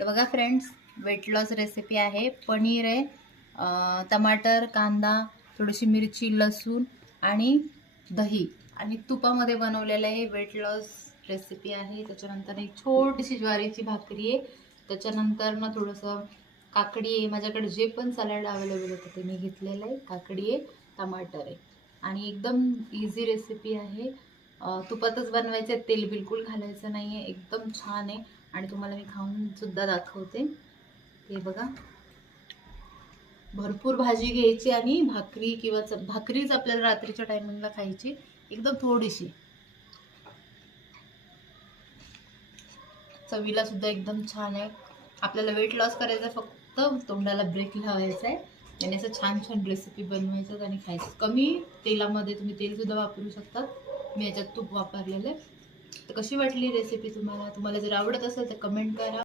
तर बघा friends, weight loss recipe आहे. पनीर आहे, टमाटर, कांदा, थोडीशी मिरची, लसूण आणि दही आणि तुपामध्ये बनवलेलं आहे. वेट लॉस रेसिपी आहे. त्याच्यानंतर एक छोटीशी ज्वारीची भाकरी आहे. त्याच्यानंतर ना थोडंसं काकडी आहे. माझ्याकडे जे पण सॅलड अवेलेबल होतं ते मी घेतलेलं आहे. काकडी आहे, टमाटर आहे आणि एकदम इझी रेसिपी आहे. तुपातच बनवायचं आहे, तेल बिलकुल घालायचं नाही आहे. एकदम छान आहे आणि तुम्हाला मी खाऊन सुद्धा दाखवते. हे बघा, भरपूर भाजी घ्यायची आणि भाकरी किंवा भाकरीच आपल्याला रात्रीच्या टायमिंगला खायची, एकदम थोडीशी. चवीला सुद्धा एकदम छान आहे. आपल्याला वेट लॉस करायचं, फक्त तोंडाला ब्रेक लावायचा आहे आणि असं छान छान रेसिपी बनवायचं आणि खायचं. कमी तेलामध्ये तुम्ही तेल सुद्धा वापरू शकता. मी याच्यात तूप वापरलेलं आहे. तर कशी वाटली रेसिपी तुम्हाला? तुम्हाला जर आवडत असेल तर कमेंट करा.